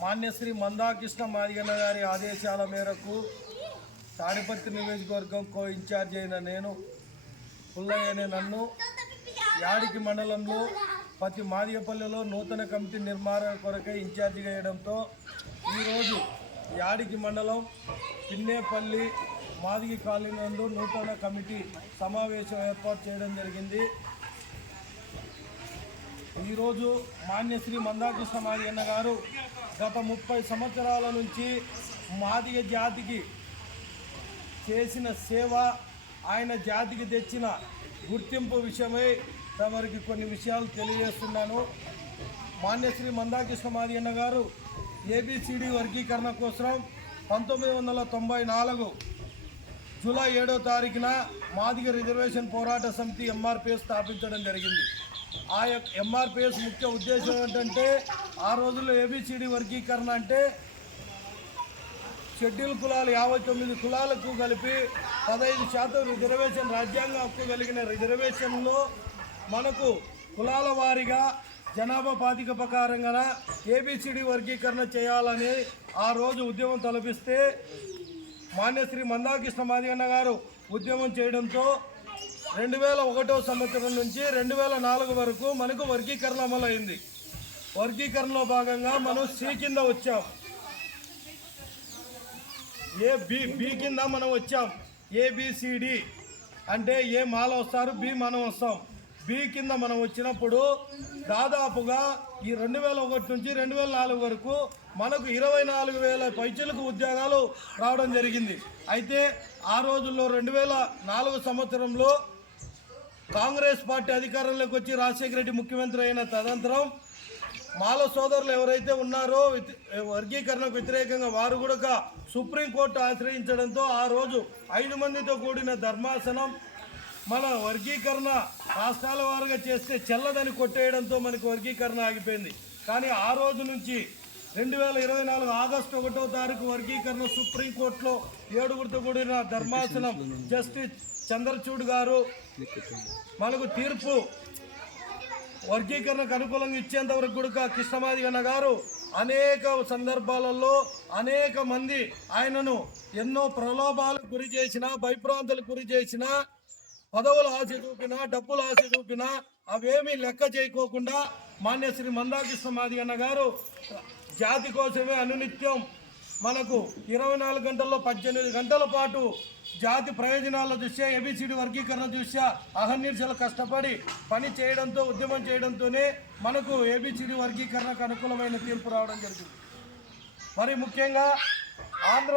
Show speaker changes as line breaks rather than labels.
మాన్యశ్రీ మందాకృష్ణ మాదిగన్న గారి ఆదేశాల మేరకు తాడిపత్రి నియోజకవర్గం కో ఇన్ఛార్జ్ అయిన నేను పుల్లయ్య అనే నన్ను యాడికి మండలంలో ప్రతి మాదిగపల్లెలో నూతన కమిటీ నిర్మాణ కొరకై ఇన్ఛార్జిగా వేయడంతో ఈరోజు యాడికి మండలం పిన్నేపల్లి మాదిగి కాలనీ నందు నూతన కమిటీ సమావేశం ఏర్పాటు చేయడం జరిగింది. ఈరోజు మాన్యశ్రీ మందాకృష్ణ మాదిగన్న గారు గత ముప్పై సంవత్సరాల నుంచి మాదిగ జాతికి చేసిన సేవ ఆయన జాతికి తెచ్చిన గుర్తింపు విషయమై తమరికి కొన్ని విషయాలు తెలియజేస్తున్నాను. మాన్యశ్రీ మందాకృష్ణ మాదిగన్న గారు ఏబిసిడి వర్గీకరణ కోసం పంతొమ్మిది వందల తొంభై నాలుగు జూలై ఏడో తారీఖున మాదిగ రిజర్వేషన్ పోరాట సమితి ఎంఆర్పీ స్థాపించడం జరిగింది. ఆ యొక్క ఎంఆర్పిఎస్ ముఖ్య ఉద్దేశం ఏంటంటే ఆ రోజుల్లో ఏబిసిడి వర్గీకరణ అంటే షెడ్యూల్ కులాలు యాభై తొమ్మిది కులాలకు కలిపి పదహైదు శాతం రిజర్వేషన్ రాజ్యాంగ హక్కు కలిగిన రిజర్వేషన్లో మనకు కులాల వారీగా జనాభా పాతిక ప్రకారంగా ఏబిసిడి వర్గీకరణ చేయాలని ఆ రోజు ఉద్యమం తలపిస్తే మాన్యశ్రీ మందాకృష్ణ మాదిగన్న గారు ఉద్యమం చేయడంతో రెండు వేల ఒకటో సంవత్సరం నుంచి రెండు వేల నాలుగు వరకు మనకు వర్గీకరణ అమలైంది. వర్గీకరణలో భాగంగా మనం సి కింద వచ్చాం. ఏ బి బి కింద మనం వచ్చాం. ఏబిసిడి అంటే ఏ మాల వస్తారు బి మనం వస్తాం. బి కింద మనం వచ్చినప్పుడు దాదాపుగా ఈ రెండు వేల ఒకటి నుంచి రెండు వేల నాలుగు వరకు మనకు ఇరవై నాలుగు వేల పైచలకు ఉద్యోగాలు రావడం జరిగింది. అయితే ఆ రోజుల్లో రెండు వేల నాలుగు సంవత్సరంలో కాంగ్రెస్ పార్టీ అధికారంలోకి వచ్చి రాజశేఖర రెడ్డి ముఖ్యమంత్రి అయిన తదనంతరం మాల సోదరులు ఎవరైతే ఉన్నారో వర్గీకరణకు వ్యతిరేకంగా వారు కూడా సుప్రీంకోర్టు ఆశ్రయించడంతో ఆ రోజు ఐదు మందితో కూడిన ధర్మాసనం మన వర్గీకరణ రాష్ట్రాల వారుగా చేస్తే చెల్లదని కొట్టేయడంతో మనకు వర్గీకరణ ఆగిపోయింది. కానీ ఆ రోజు నుంచి రెండు వేల ఇరవై నాలుగు ఆగస్టు ఒకటో తారీఖు వర్గీకరణ సుప్రీంకోర్టులో ఏడుగురితో కూడిన ధర్మాసనం జస్టిస్ చంద్రచూడ్ గారు మనకు తీర్పు వర్గీకరణకు అనుకూలంగా ఇచ్చేంత వరకు కూడా కృష్ణమాదిగన్న గారు అనేక సందర్భాలలో అనేక మంది ఆయనను ఎన్నో ప్రలోభాలకు గురి చేసిన భయభ్రాంతులకు గురి చేసిన పదవుల ఆశ చూపినా డబ్బులు ఆశ చూపినా అవేమీ లెక్క చేయకోకుండా మాన్యశ్రీ మందాకృష్ణ మాదిగన్న గారు జాతి కోసమే అనునిత్యం మనకు ఇరవై నాలుగు గంటల్లో పద్దెనిమిది గంటల పాటు జాతి ప్రయోజనాల దృష్ట్యా ఏబిసిడి వర్గీకరణ దృష్ట్యా అహర్నిశలు కష్టపడి పని చేయడంతో ఉద్యమం చేయడంతోనే మనకు ఏబిసిడి వర్గీకరణకు అనుకూలమైన తీర్పు రావడం జరిగింది. మరి ముఖ్యంగా ఆంధ్ర